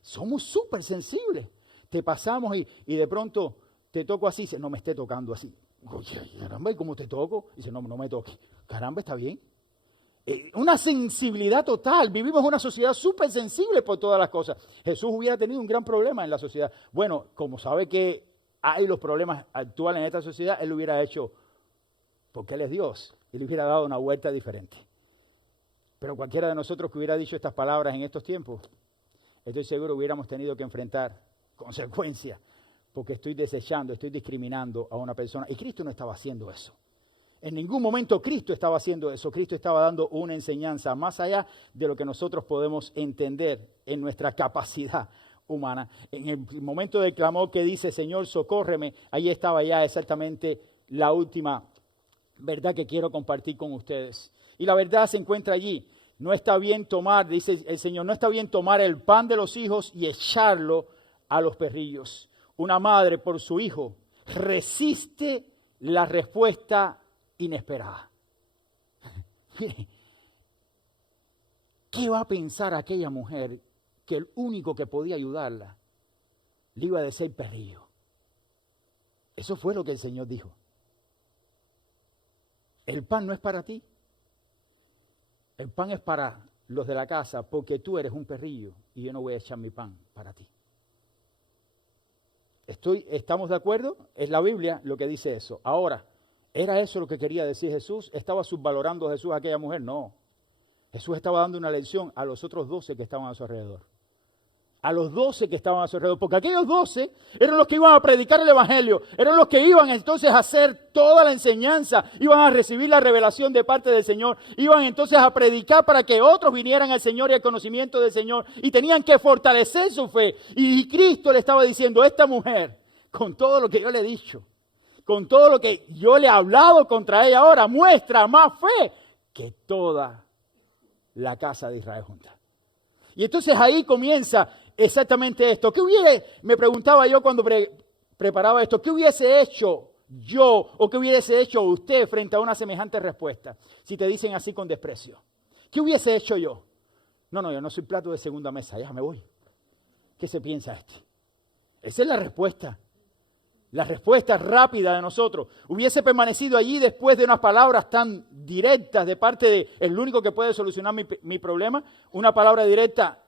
Somos súper sensibles. Te pasamos y de pronto te toco así, dice, no me esté tocando así. Oye, caramba, ¿y cómo te toco? Dice, no me toques. Caramba, está bien. Una sensibilidad total. Vivimos en una sociedad súper sensible por todas las cosas. Jesús hubiera tenido un gran problema en la sociedad. Bueno, como sabe que hay los problemas actuales en esta sociedad, Él lo hubiera hecho porque Él es Dios. Él hubiera dado una vuelta diferente. Pero cualquiera de nosotros que hubiera dicho estas palabras en estos tiempos, estoy seguro hubiéramos tenido que enfrentar consecuencias, porque estoy desechando, estoy discriminando a una persona. Y Cristo no estaba haciendo eso. En ningún momento Cristo estaba haciendo eso. Cristo estaba dando una enseñanza más allá de lo que nosotros podemos entender en nuestra capacidad humana. En el momento del clamor que dice, Señor, socórreme, ahí estaba ya exactamente la última verdad que quiero compartir con ustedes. Y la verdad se encuentra allí. No está bien tomar, dice el Señor, no está bien tomar el pan de los hijos y echarlo a los perrillos. Una madre por su hijo resiste la respuesta inesperada. ¿Qué va a pensar aquella mujer que el único que podía ayudarla le iba a decir perrillo? Eso fue lo que el Señor dijo. El pan no es para ti. El pan es para los de la casa porque tú eres un perrillo y yo no voy a echar mi pan para ti. ¿Estamos de acuerdo? Es la Biblia lo que dice eso. Ahora, ¿era eso lo que quería decir Jesús? ¿Estaba subvalorando a Jesús a aquella mujer? No. Jesús estaba dando una lección a los otros 12 que estaban a su alrededor. A los 12 que estaban a su alrededor, porque aquellos 12 eran los que iban a predicar el Evangelio, eran los que iban entonces a hacer toda la enseñanza, iban a recibir la revelación de parte del Señor, iban entonces a predicar para que otros vinieran al Señor y al conocimiento del Señor, y tenían que fortalecer su fe. Y Cristo le estaba diciendo, esta mujer, con todo lo que yo le he dicho, con todo lo que yo le he hablado contra ella ahora, muestra más fe que toda la casa de Israel junta. Y entonces ahí comienza exactamente esto. Me preguntaba yo cuando preparaba esto, ¿qué hubiese hecho yo o qué hubiese hecho usted frente a una semejante respuesta? Si te dicen así con desprecio. ¿Qué hubiese hecho yo? No, yo no soy plato de segunda mesa, ya me voy. ¿Qué se piensa este? Esa es la respuesta. la respuesta rápida de nosotros, hubiese permanecido allí después de unas palabras tan directas de parte de el único que puede solucionar mi problema, una palabra directa,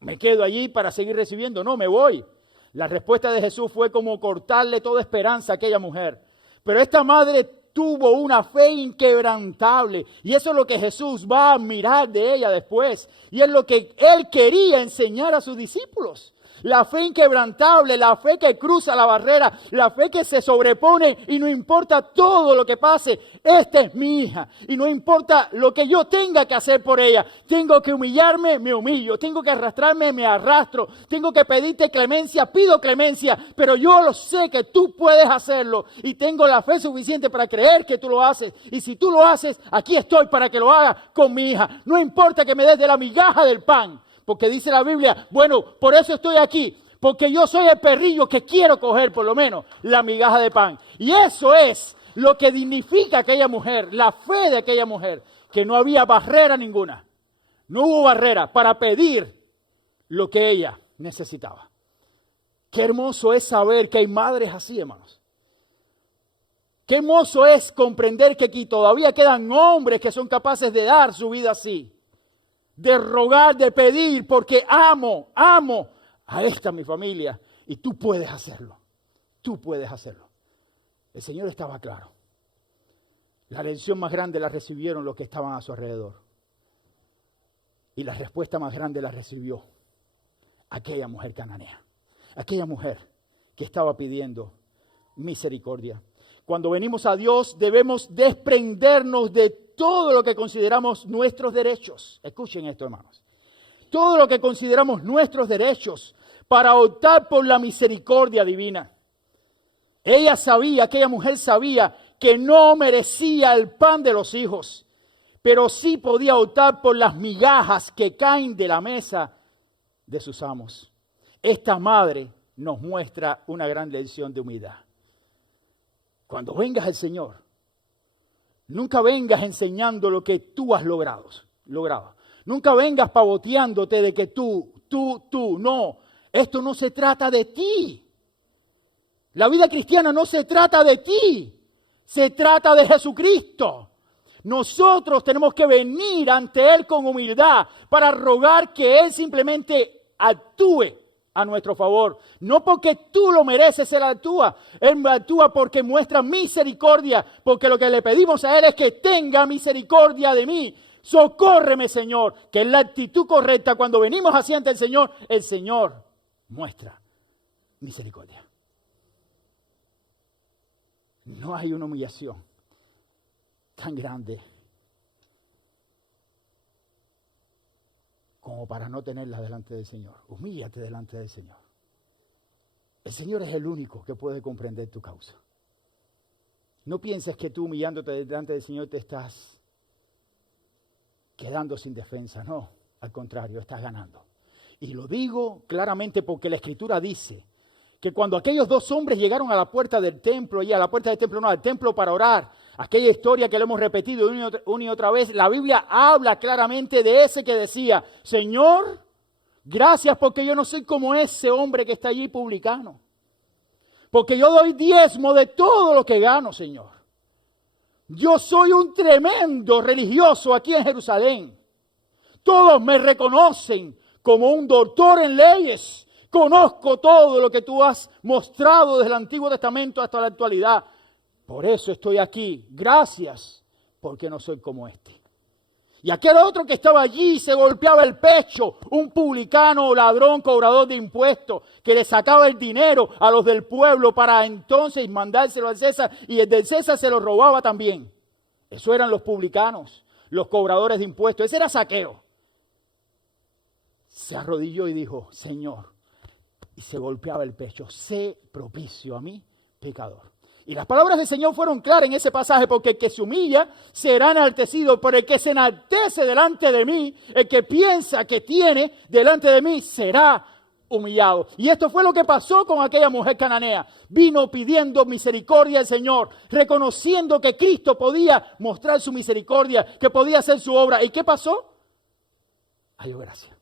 me quedo allí para seguir recibiendo, no, me voy. La respuesta de Jesús fue como cortarle toda esperanza a aquella mujer. Pero esta madre tuvo una fe inquebrantable y eso es lo que Jesús va a admirar de ella después. Y es lo que Él quería enseñar a sus discípulos. La fe inquebrantable, la fe que cruza la barrera, la fe que se sobrepone y no importa todo lo que pase. Esta es mi hija y no importa lo que yo tenga que hacer por ella. Tengo que humillarme, me humillo. Tengo que arrastrarme, me arrastro. Tengo que pedirte clemencia, pido clemencia. Pero yo lo sé que tú puedes hacerlo y tengo la fe suficiente para creer que tú lo haces. Y si tú lo haces, aquí estoy para que lo haga con mi hija. No importa que me des de la migaja del pan. Porque dice la Biblia, bueno, por eso estoy aquí, porque yo soy el perrillo que quiero coger por lo menos la migaja de pan. Y eso es lo que dignifica a aquella mujer, la fe de aquella mujer, que no había barrera ninguna. No hubo barrera para pedir lo que ella necesitaba. Qué hermoso es saber que hay madres así, hermanos. Qué hermoso es comprender que aquí todavía quedan hombres que son capaces de dar su vida así. De rogar, de pedir, porque amo a esta mi familia. Y tú puedes hacerlo. Tú puedes hacerlo. El Señor estaba claro. La lección más grande la recibieron los que estaban a su alrededor. Y la respuesta más grande la recibió aquella mujer cananea. Aquella mujer que estaba pidiendo misericordia. Cuando venimos a Dios debemos desprendernos de todo lo que consideramos nuestros derechos. Escuchen esto, hermanos. Todo lo que consideramos nuestros derechos para optar por la misericordia divina. Ella sabía, aquella mujer sabía que no merecía el pan de los hijos, pero sí podía optar por las migajas que caen de la mesa de sus amos. Esta madre nos muestra una gran lección de humildad. Cuando vengas al Señor, nunca vengas enseñando lo que tú has logrado. Nunca vengas pavoteándote de que tú. No, esto no se trata de ti. La vida cristiana no se trata de ti. Se trata de Jesucristo. Nosotros tenemos que venir ante Él con humildad para rogar que Él simplemente actúe a nuestro favor. No porque tú lo mereces, Él actúa. Él actúa porque muestra misericordia. Porque lo que le pedimos a Él es que tenga misericordia de mí. Socórreme, Señor. Que es la actitud correcta. Cuando venimos hacia ante el Señor muestra misericordia. No hay una humillación tan grande como para no tenerla delante del Señor. Humíllate delante del Señor. El Señor es el único que puede comprender tu causa. No pienses que tú humillándote delante del Señor te estás quedando sin defensa. No, al contrario, estás ganando. Y lo digo claramente porque la Escritura dice que cuando aquellos dos hombres llegaron a la puerta del templo, al templo para orar, aquella historia que le hemos repetido una y otra vez, la Biblia habla claramente de ese que decía, Señor, gracias porque yo no soy como ese hombre que está allí publicano. Porque yo doy diezmo de todo lo que gano, Señor. Yo soy un tremendo religioso aquí en Jerusalén. Todos me reconocen como un doctor en leyes. Conozco todo lo que tú has mostrado desde el Antiguo Testamento hasta la actualidad. Por eso estoy aquí. Gracias, porque no soy como este. Y aquel otro que estaba allí se golpeaba el pecho, un publicano, ladrón, cobrador de impuestos, que le sacaba el dinero a los del pueblo para entonces mandárselo al César, y el del César se lo robaba también. Eso eran los publicanos, los cobradores de impuestos. Ese era Zaqueo. Se arrodilló y dijo, Señor, y se golpeaba el pecho, sé propicio a mí, pecador. Y las palabras del Señor fueron claras en ese pasaje, porque el que se humilla será enaltecido, pero el que se enaltece delante de mí, el que piensa que tiene delante de mí, será humillado. Y esto fue lo que pasó con aquella mujer cananea. Vino pidiendo misericordia al Señor, reconociendo que Cristo podía mostrar su misericordia, que podía hacer su obra. ¿Y qué pasó? Halló gracia.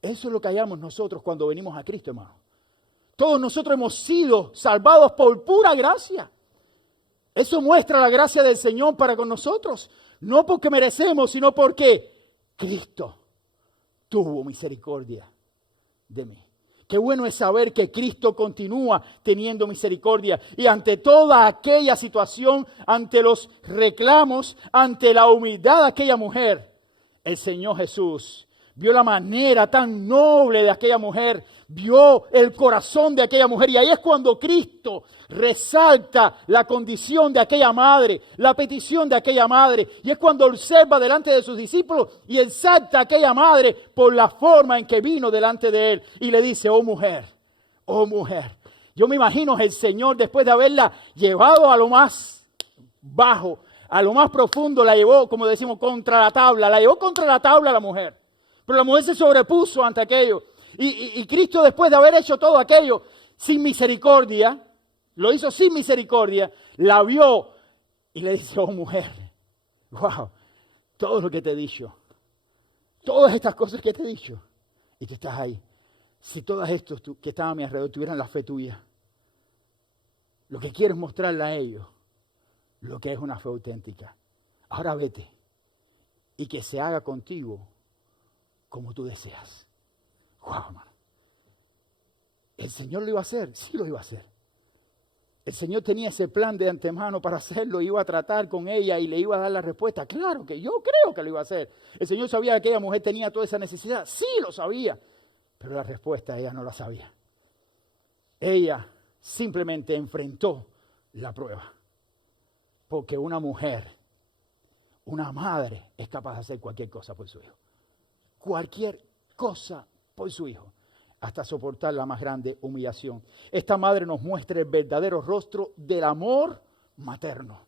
Eso es lo que hallamos nosotros cuando venimos a Cristo, hermano. Todos nosotros hemos sido salvados por pura gracia. Eso muestra la gracia del Señor para con nosotros. No porque merecemos, sino porque Cristo tuvo misericordia de mí. Qué bueno es saber que Cristo continúa teniendo misericordia. Y ante toda aquella situación, ante los reclamos, ante la humildad de aquella mujer, el Señor Jesús vio la manera tan noble de aquella mujer, vio el corazón de aquella mujer. Y ahí es cuando Cristo resalta la condición de aquella madre, la petición de aquella madre. Y es cuando observa delante de sus discípulos y exalta a aquella madre por la forma en que vino delante de él. Y le dice, oh mujer, yo me imagino el Señor después de haberla llevado a lo más bajo, a lo más profundo, la llevó, como decimos, contra la tabla. La llevó contra la tabla la mujer. Pero la mujer se sobrepuso ante aquello. Y Cristo, después de haber hecho todo aquello sin misericordia, lo hizo sin misericordia, la vio y le dice, oh mujer, wow, todo lo que te he dicho, todas estas cosas que te he dicho, y tú estás ahí. Si todas estos que estaban a mi alrededor tuvieran la fe tuya, lo que quiero es mostrarle a ellos lo que es una fe auténtica. Ahora vete y que se haga contigo como tú deseas. Wow, hermano. ¿El Señor lo iba a hacer? Sí lo iba a hacer. El Señor tenía ese plan de antemano para hacerlo, iba a tratar con ella y le iba a dar la respuesta. Claro que yo creo que lo iba a hacer. El Señor sabía que aquella mujer tenía toda esa necesidad. Sí lo sabía, pero la respuesta ella no la sabía. Ella simplemente enfrentó la prueba. Porque una mujer, una madre, es capaz de hacer cualquier cosa por su hijo. Cualquier cosa por su hijo, hasta soportar la más grande humillación. Esta madre nos muestra el verdadero rostro del amor materno.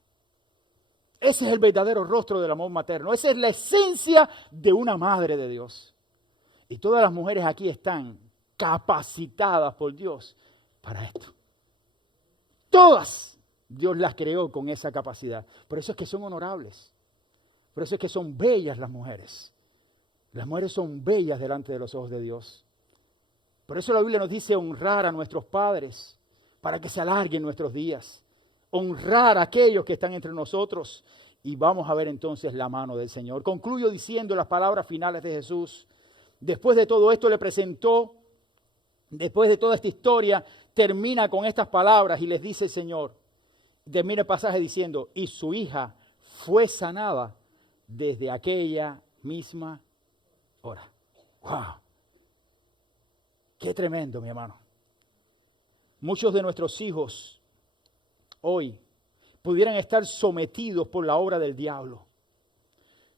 Ese es el verdadero rostro del amor materno. Esa es la esencia de una madre de Dios. Y todas las mujeres aquí están capacitadas por Dios para esto. Todas Dios las creó con esa capacidad. Por eso es que son honorables. Por eso es que son bellas las mujeres. Las mujeres son bellas delante de los ojos de Dios. Por eso la Biblia nos dice honrar a nuestros padres para que se alarguen nuestros días. Honrar a aquellos que están entre nosotros. Y vamos a ver entonces la mano del Señor. Concluyo diciendo las palabras finales de Jesús. Después de todo esto le presentó, después de toda esta historia, termina con estas palabras y les dice el Señor. Termina el pasaje diciendo, y su hija fue sanada desde aquella misma hora. ¡Wow! ¡Qué tremendo, mi hermano! Muchos de nuestros hijos hoy pudieran estar sometidos por la obra del diablo,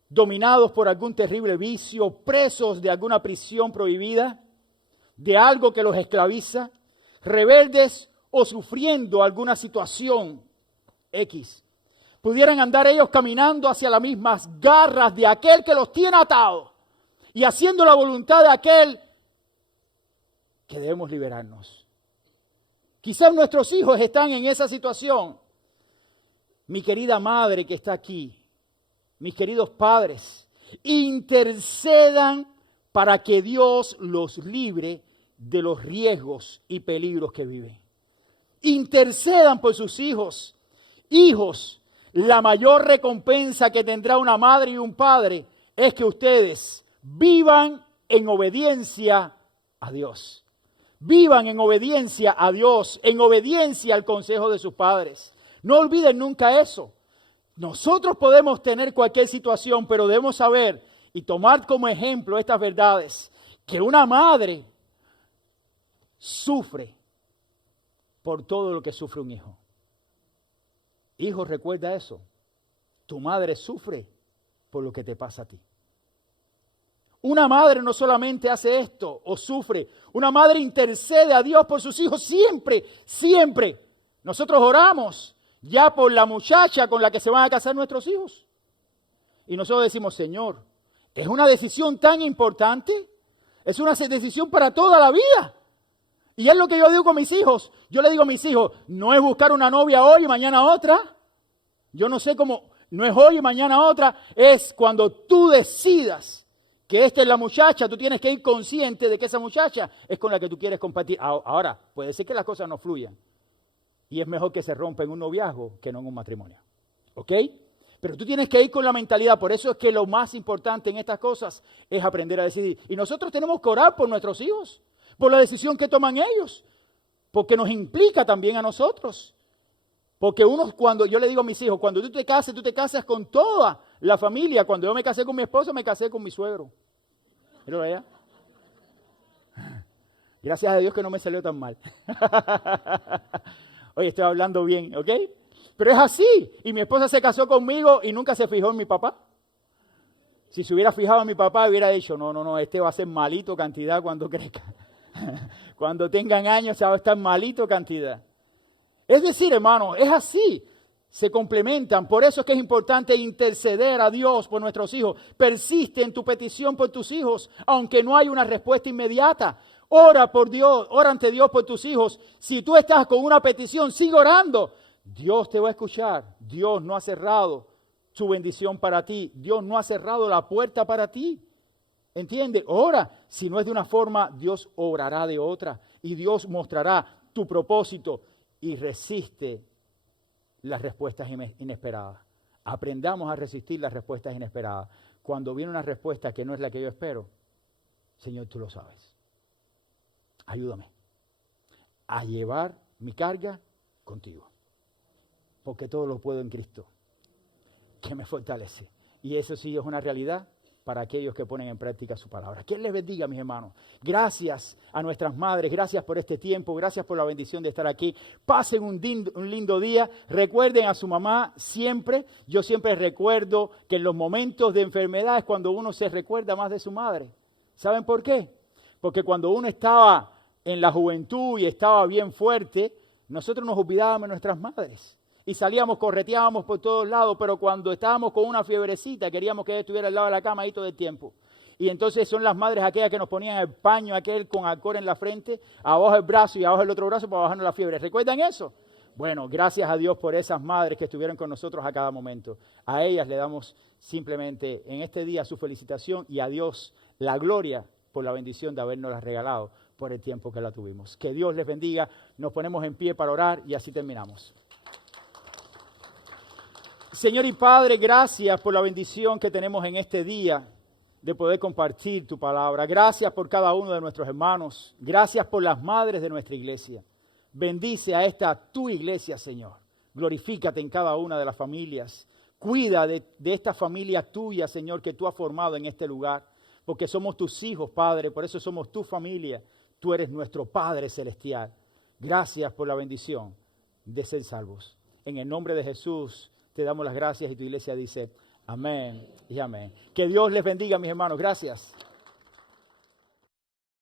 dominados por algún terrible vicio, presos de alguna prisión prohibida, de algo que los esclaviza, rebeldes o sufriendo alguna situación X. Pudieran andar ellos caminando hacia las mismas garras de aquel que los tiene atados y haciendo la voluntad de aquel que debemos liberarnos. Quizás nuestros hijos están en esa situación. Mi querida madre que está aquí, mis queridos padres, intercedan para que Dios los libre de los riesgos y peligros que viven. Intercedan por sus hijos. Hijos, la mayor recompensa que tendrá una madre y un padre es que ustedes vivan en obediencia a Dios. Vivan en obediencia a Dios, en obediencia al consejo de sus padres. No olviden nunca eso. Nosotros podemos tener cualquier situación, pero debemos saber y tomar como ejemplo estas verdades, que una madre sufre por todo lo que sufre un hijo. Hijo, recuerda eso. Tu madre sufre por lo que te pasa a ti. Una madre no solamente hace esto o sufre, una madre intercede a Dios por sus hijos siempre, siempre. Nosotros oramos ya por la muchacha con la que se van a casar nuestros hijos. Y nosotros decimos, Señor, es una decisión tan importante, es una decisión para toda la vida. Y es lo que yo digo con mis hijos. Yo le digo a mis hijos, no es buscar una novia hoy y mañana otra. Yo no sé cómo, no es hoy y mañana otra, es cuando tú decidas que esta es la muchacha, tú tienes que ir consciente de que esa muchacha es con la que tú quieres compartir. Ahora, puede ser que las cosas no fluyan. Y es mejor que se rompa en un noviazgo que no en un matrimonio. ¿Ok? Pero tú tienes que ir con la mentalidad. Por eso es que lo más importante en estas cosas es aprender a decidir. Y nosotros tenemos que orar por nuestros hijos, por la decisión que toman ellos, porque nos implica también a nosotros. Porque cuando yo le digo a mis hijos, cuando tú te casas con toda la familia. Cuando yo me casé con mi esposo, me casé con mi suegro. Míralo allá. Gracias a Dios que no me salió tan mal. Oye, estoy hablando bien, ¿ok? Pero es así. Y mi esposa se casó conmigo y nunca se fijó en mi papá. Si se hubiera fijado en mi papá, hubiera dicho, no, este va a ser malito cantidad cuando crezca. Cuando tengan años, se va a estar malito cantidad. Es decir, hermano, es así. Se complementan. Por eso es que es importante interceder a Dios por nuestros hijos. Persiste en tu petición por tus hijos, aunque no hay una respuesta inmediata. Ora por Dios, ora ante Dios por tus hijos. Si tú estás con una petición, sigue orando. Dios te va a escuchar. Dios no ha cerrado su bendición para ti. Dios no ha cerrado la puerta para ti. ¿Entiendes? Ora. Si no es de una forma, Dios obrará de otra. Y Dios mostrará tu propósito y resiste las respuestas inesperadas. Aprendamos a resistir las respuestas inesperadas. Cuando viene una respuesta que no es la que yo espero, Señor, tú lo sabes. Ayúdame a llevar mi carga contigo. Porque todo lo puedo en Cristo, que me fortalece. Y eso sí es una realidad para aquellos que ponen en práctica su palabra. Que Él les bendiga, mis hermanos. Gracias a nuestras madres, gracias por este tiempo, gracias por la bendición de estar aquí. Pasen un lindo día. Recuerden a su mamá siempre. Yo siempre recuerdo que en los momentos de enfermedad es cuando uno se recuerda más de su madre. ¿Saben por qué? Porque cuando uno estaba en la juventud y estaba bien fuerte, nosotros nos olvidábamos de nuestras madres. Y salíamos, correteábamos por todos lados, pero cuando estábamos con una fiebrecita, queríamos que ella estuviera al lado de la cama ahí todo el tiempo. Y entonces son las madres aquellas que nos ponían el paño aquel con alcohol en la frente, abajo el brazo y abajo el otro brazo para bajarnos la fiebre. ¿Recuerdan eso? Bueno, gracias a Dios por esas madres que estuvieron con nosotros a cada momento. A ellas le damos simplemente en este día su felicitación y a Dios la gloria por la bendición de habernoslas regalado por el tiempo que la tuvimos. Que Dios les bendiga. Nos ponemos en pie para orar y así terminamos. Señor y Padre, gracias por la bendición que tenemos en este día de poder compartir tu palabra. Gracias por cada uno de nuestros hermanos. Gracias por las madres de nuestra iglesia. Bendice a esta tu iglesia, Señor. Glorifícate en cada una de las familias. Cuida de esta familia tuya, Señor, que tú has formado en este lugar. Porque somos tus hijos, Padre. Por eso somos tu familia. Tú eres nuestro Padre celestial. Gracias por la bendición de ser salvos. En el nombre de Jesús te damos las gracias y tu iglesia dice amén y amén. Que Dios les bendiga, mis hermanos. Gracias.